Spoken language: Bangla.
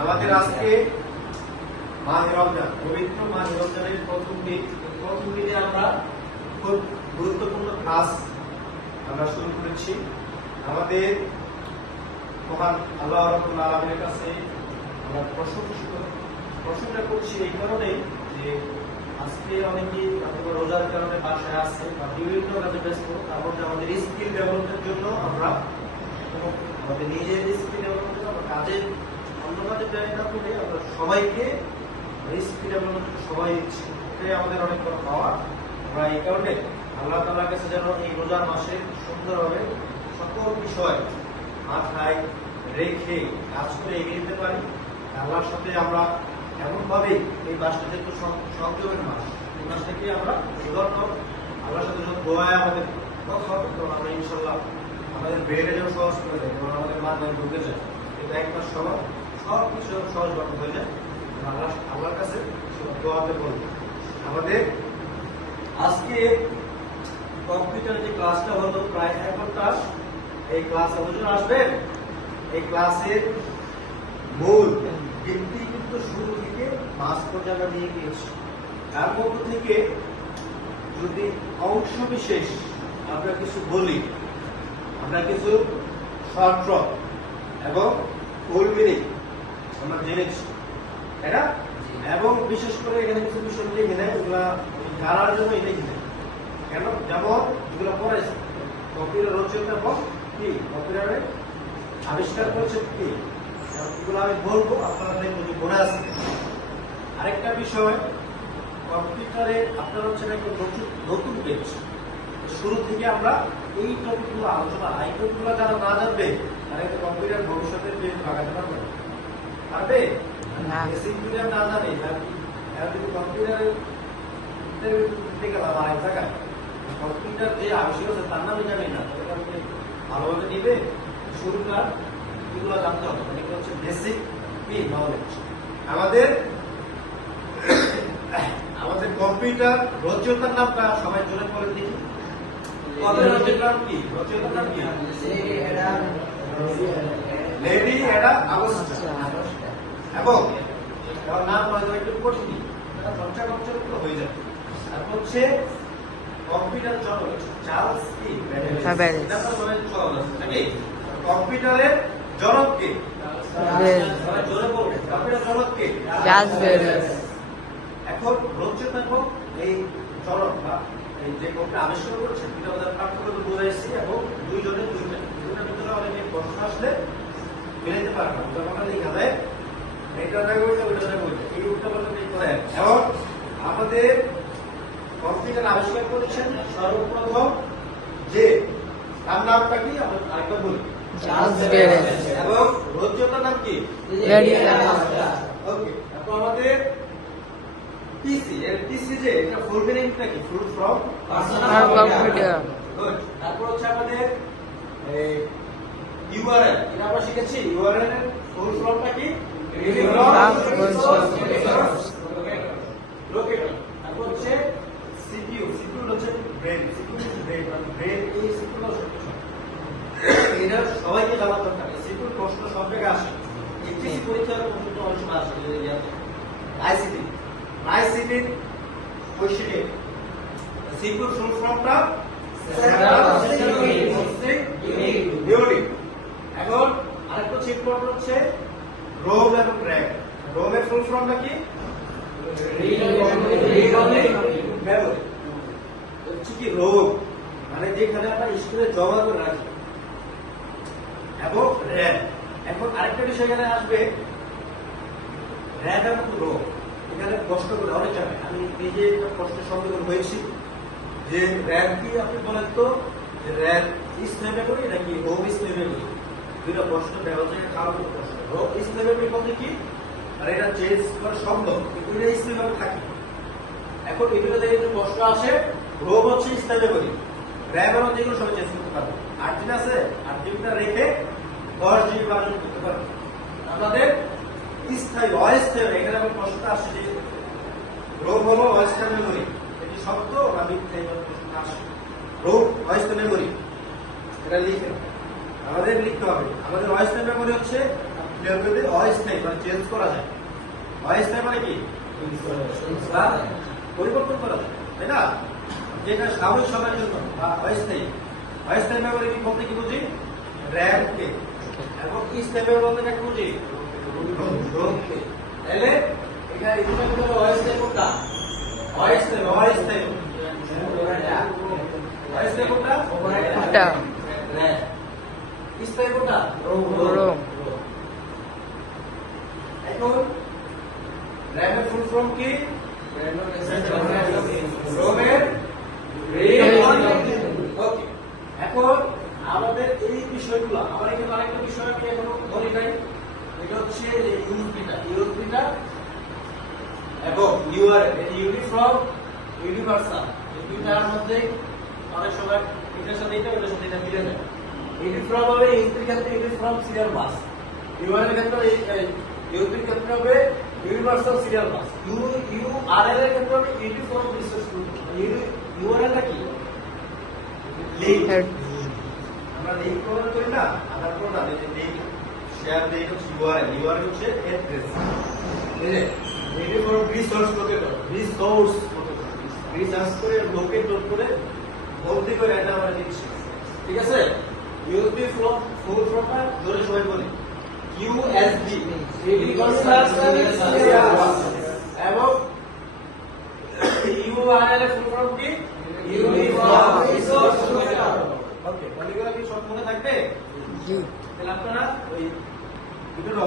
আমাদের আজকে মাহে রমজান, পবিত্র মাহে রমজানের প্রথম দিনে আমরা খুব গুরুত্বপূর্ণ ক্লাস আমরা শুরু করেছি। আমাদের মহান আল্লাহ রাব্বুল আলামিনের কাছে আমরা প্রশংসা করছি এই কারণে যে আজকে অনেকেই রোজার কারণে বাসায় আসছে বা বিভিন্ন কাজে ব্যস্ত। তার মধ্যে আমাদের স্কিল ডেভেলপমেন্টের জন্য আমরা আমাদের নিজের স্কিল ডেভেলপমেন্টের জন্য কাজের অন্য কাজে ব্যয় না করে আমরা সবাইকে স্কিল ডেভেলপমেন্টের সবাই দিচ্ছি। এটাই আমাদের অনেক বড় পাওয়া। আমরা এই কারণে আল্লাহ তাআলার কাছে যেন এই রোজার মাসে সুন্দরভাবে সকল বিষয় মাথায় রেখে কাজ করে এগিয়ে যেতে পারি। আল্লাহর সাথে আমরা এমনভাবে এই মাসটা যেহেতু সংযোগের মাস, এই মাস থেকে আমরা আল্লাহর সাথে যখন দোয়ায় আমাদের কথা হবে তখন আমরা ইনশাল্লাহ আমাদের বেড়ে যেন সহজ করে দেয় এবং আমাদের মাথায় ঢুকে যায়। কিন্তু এক মাস সব কিছু সহজ বন্ধ হয়ে যায়। আল্লাহর কাছে দোয়াতে বলবো। আমাদের আজকে কম্পিউটারের যে ক্লাসটা হলো প্রায় 1 ঘন্টা, এই ক্লাসে হুজুর আসবেন। এই ক্লাসের মূল ভিত্তি কিন্তু শুরু থেকে মাস পর্যন্ত নিয়ে গিয়েছি। তার মধ্য থেকে যদি অংশ বিশেষ আমরা কিছু বলি, আমরা কিছু শর্ট এবং ফুল মিনিং আমরা জেনেছি, তাই না? এবং বিশেষ করে এখানে কিছু বিষয় লিখে নেয়, ওগুলা জানার জন্য লিখে নেয়। কেন? যেমন যেগুলো পড়েছে কম্পিউটার রচনা এবং কি কম্পিউটারে আবিষ্কার করেছে কি, এগুলো আমি বলবো, আপনারা দেখবেন যে মনে আছে। আরেকটা বিষয়, কম্পিউটারে আপনারা হচ্ছে একটা নতুন পেজ, শুরু থেকে আমরা এই টপিকগুলো আলোচনা, এই টপিকগুলো যারা না জানবে তারা কিন্তু কম্পিউটার ভবিষ্যতের পেজ লাগাতে পারবে না জানে কিন্তু কম্পিউটারের গেলাম আরেক জায়গায়, কম্পিউটার যে আবিষ্কার আছে তার নামই জানি না, ভালোভাবে নিবে শুরুকার এগুলো জানতে হবে। এগুলো হচ্ছে বেসিক নলেজ। আমাদের কম্পিউটার রচয়িতার নামটা সবাই জোরে বলে দেখি। রচয়িতার নাম কি? রচয়িতার নাম কি? Lady Ada Augusta. এবং তার নাম হয়তো একটু কঠিন, চর্চা হয়ে যায়। আর হচ্ছে কম্পিউটার জনক চার্লস কি ব্যাবেজ। কম্পিউটারের জনক কে? এখন রচয়িতা এবং এই জনক বা এই যে কম্পিউটার আবিষ্কার করেছেন এটা আমাদের পাঠ্যক্রমে বোঝাইছি, এবং দুইজনের দুইটার ভিতরে অনেকে প্রশ্ন আসলে মিলাইতে পারে না, উল্টাপাল্টা লেখা যায়, এটা না বলতে ওইটা না বলতে এই উল্টাপাল্টা করে। এবং আমাদের কম্পিউটার আবিষ্কার করেছেন সর্বপ্রথম যে, তার নামটা কি আমরা আরেকবার বলি, এবং রচয়িতার নাম কি? ওকে। এখন আমাদের পিসি, পিসি যে এটা ফুল মিনিংটা কি? ফুল ফ্রম পার্সোনাল কম্পিউটার। গুড। তারপর হচ্ছে আমাদের ইউআরএল, এটা আমরা শিখেছি। ইউআরএল এর ফুল ফর্মটা কি? লোকেটর। তারপর হচ্ছে সিপিইউ, সিপিইউ হচ্ছে ব্রেন, সিপিইউ হচ্ছে ব্রেন, ব্রেন এই সিপিইউ হচ্ছে এটা সবাইকে জানা দরকার। সিপিইউ প্রশ্ন সব জায়গায় আসে, এইচএসসি পরীক্ষার প্রশ্ন অনেক সময় আসে। আইসিটি, আইসিটির কোশ্চেনে সিপিইউ ফুল ফর্মটা ইউনিট। এখন আরেকটা চেক করতে হচ্ছে রোম এবং র্যাম। রোমের ফুল ফর্মটা কি? মেমোরি। হচ্ছে কি রোম মানে যেখানে আমরা স্কুলে জমা করে রাখি, এবং র্যাম। এখন আরেকটা বিষয় এখানে আসবে, র্যাম এবং রোম। এখানে প্রশ্ন করে অনেক জায়গায় আমি নিজে একটা প্রশ্নের সম্মুখীন হয়েছি যে র্যাম কি আপনি বলেন তো, র্যাম স্থায়ী মেমোরি নাকি হোম স্থায়ী মেমোরি? দুইটা প্রশ্ন ব্যবহার কারণ প্রশ্ন। হোম স্থায়ী মেমোরি বলতে কি, আর এটা চেঞ্জ করা সম্ভব, দুইটা স্থায়ী ভাবে থাকে। এখন এগুলো থেকে যে প্রশ্ন আসে, রোম হচ্ছে স্থায়ী মেমোরি, র্যাম এবং যেগুলো সবাই চেঞ্জ করতে পারবে। 8 জিবি আছে, 8 জিবিটা রেখে 10 জিবি বানানো করতে পারবে। আমাদের স্থায়ী অস্থায়ী, এখানে আমার প্রশ্নটা আসছে যে রোম হলো অস্থায়ী মেমোরি, এটি সত্য না মিথ্যা? প্রশ্ন আসে রোম অস্থায়ী মেমোরি, এটা লিখে আমাদের লিখতে হবে। আমাদের অস্থায়ী মেমোরি হচ্ছে ক্লিয়ার করে দিই, অস্থায়ী মানে চেঞ্জ করা যায়। অস্থায়ী মানে কি? পরিবর্তন করা যায়, তাই না? যেটা স্বাভাবিক সময়ের জন্য অস্থায়ী। অস্থায়ী মেমরি কি বলতে কি বুঝি? RAM কে। এবং স্থায়ী মেমরি বলতে কাকে বুঝি? ROM কে। তাহলে এখানে এটা হলো অস্থায়ী কোনটা? অস্থায়ী অস্থায়ী অস্থায়ী কোনটা? এটা RAM। স্থায়ী কোনটা? রোম। এখন RAM এর ফুল ফর্ম কি? রোমের ওকে। এখন আমাদের এই বিষয়গুলো, আমরা এখানে আরেকটা বিষয় আমি এখনো ধরি নাই, এটা হচ্ছে যে ইউএসবিটা এবং ইউআরএল, এই ইউনিট ফ্রম ইউনিভার্সাল, এই দুইটার মধ্যে অনেক সময় এটার সাথে ওটার সাথে এটা মিলে যায়। ইউনিট ফ্রম হবে ইউএসবির ক্ষেত্রে unit from serial bus, URL এর ক্ষেত্রে ইউএসবির ক্ষেত্রে হবে ইউনিভার্সাল সিরিয়াল বাস, ইউআরএল এর ক্ষেত্রে হবে unit from resource group. URL টা কি? লিংক। আমরা লিংক প্রদান করি না, আমরা প্রদান এই যে লিংক শেয়ার দেই হচ্ছে ইউআরএল। ইউআরএল হচ্ছে অ্যাড্রেস। এই যে unit from resource locator, resource research করে লোকেট করে ভর্তি করে এটা আমরা দিচ্ছি, ঠিক আছে? ইউএসবি ফ্লো ফুল ফর্মটা ধরে সবাই বলি ইউএসবি, এবং ইউআরএল এর ফুল ফর্ম কি? Uniform resource locator. ওকে, বলিগুলো কি সব মনে থাকবে? জি। তাহলে আপনারা ওই দুটো